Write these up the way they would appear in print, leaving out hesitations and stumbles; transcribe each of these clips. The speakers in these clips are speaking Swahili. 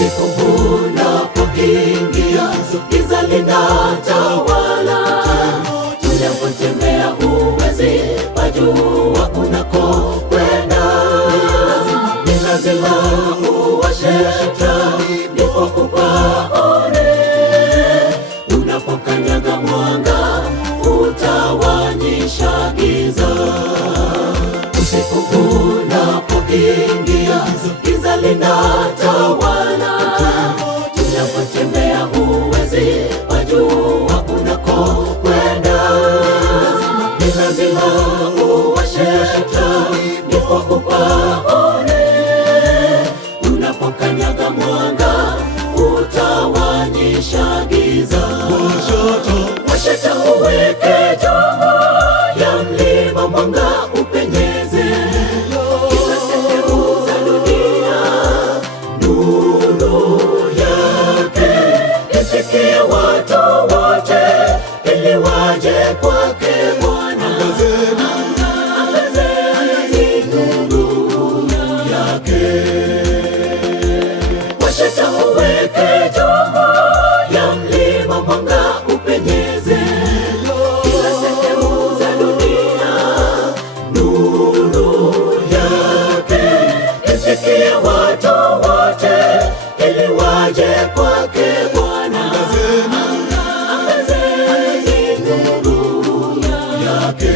Usiku unapoingia, giza linatawala. Tunapotembea huwezi pajua unakokwenda. Ni lazima uwashe taa ndipo upaone. Unapokanyaga mwanga utawanyisha giza. Usiku unapoingia, giza linatawala. Tunapotembea huwezi pajua unakokwenda. Ni lazima uwashe taa ndipo upaone. Unapokanyaga mwanga utawanyisha giza. Washa taa uweke juu ya mlima, mwanga upenyeze kila sehemu za dunia. Nuru yake ifikie watu wote, ili waje kwake Bwana. Angazeni nuru yake. Washa taa uweke juu ya mlima, mwanga upenyeze kila sehemu za dunia. Nuru yake ifikie watu wote, ili waje kwake Bwana. Angazeni nuru yake.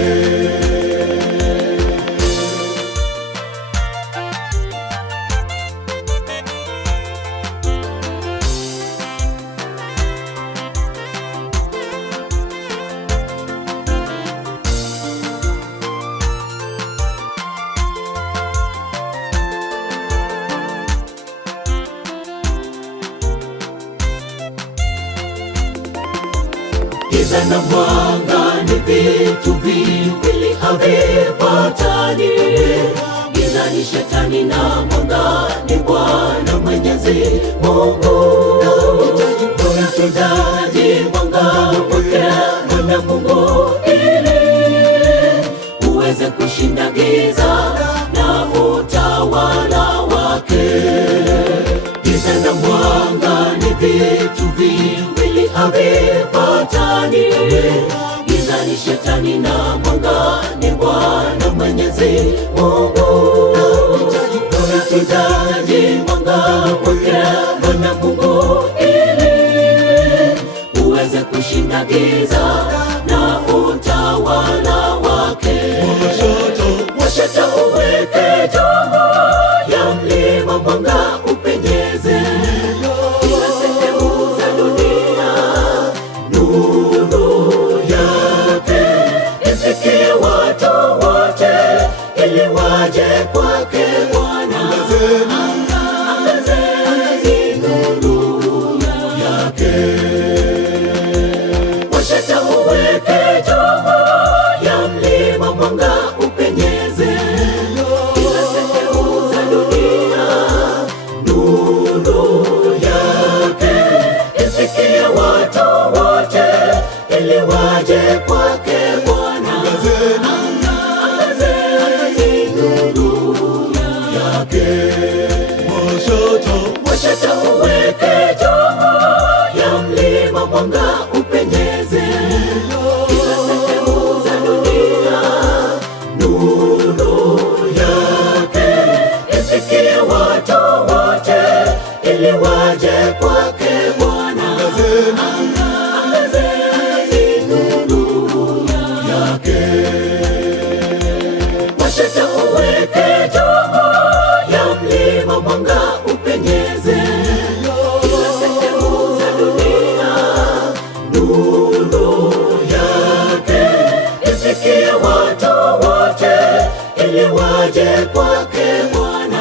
Giza na mwanga ni vitu viwili havipatani. Giza ni Shetani na mwanga ni Bwana Mwenyezi Mungu. Unahitaji mwanga wake Bwana Mungu ili uweze kushinda giza na utawala wake. Giza na mwanga ni vitu viwili havipatani. Giza ni Shetani na mwanga ni Bwana Mwenyezi Mungu. Unahitaji mwanga wake Bwana Mungu ili uweze kushinda giza na utawala wake. Washa taa uweke juu ya mlima, mwanga upenyeze kila sehemu za dunia. Nuru yake ifikie watu wote, ili waje kwake Bwana. Angazeni nuru yake. Washa taa uweke juu ya mlima, mwanga upenyeze kila sehemu za dunia. Nuru yake ifikie watu wote, ili waje kwake Bwana. Angazeni nuru yake. Washa taa uweke juu ya mlima, mwanga upenyeze kila sehemu za dunia. Nuru yake ifikie watu wote, ili waje kwake Bwana. Angazeni nuru yake. Washa taa uweke juu ya mlima, mwanga upenyeze kila sehemu za dunia. Nuru yake ifikie watu wote, ili waje kwake Bwana.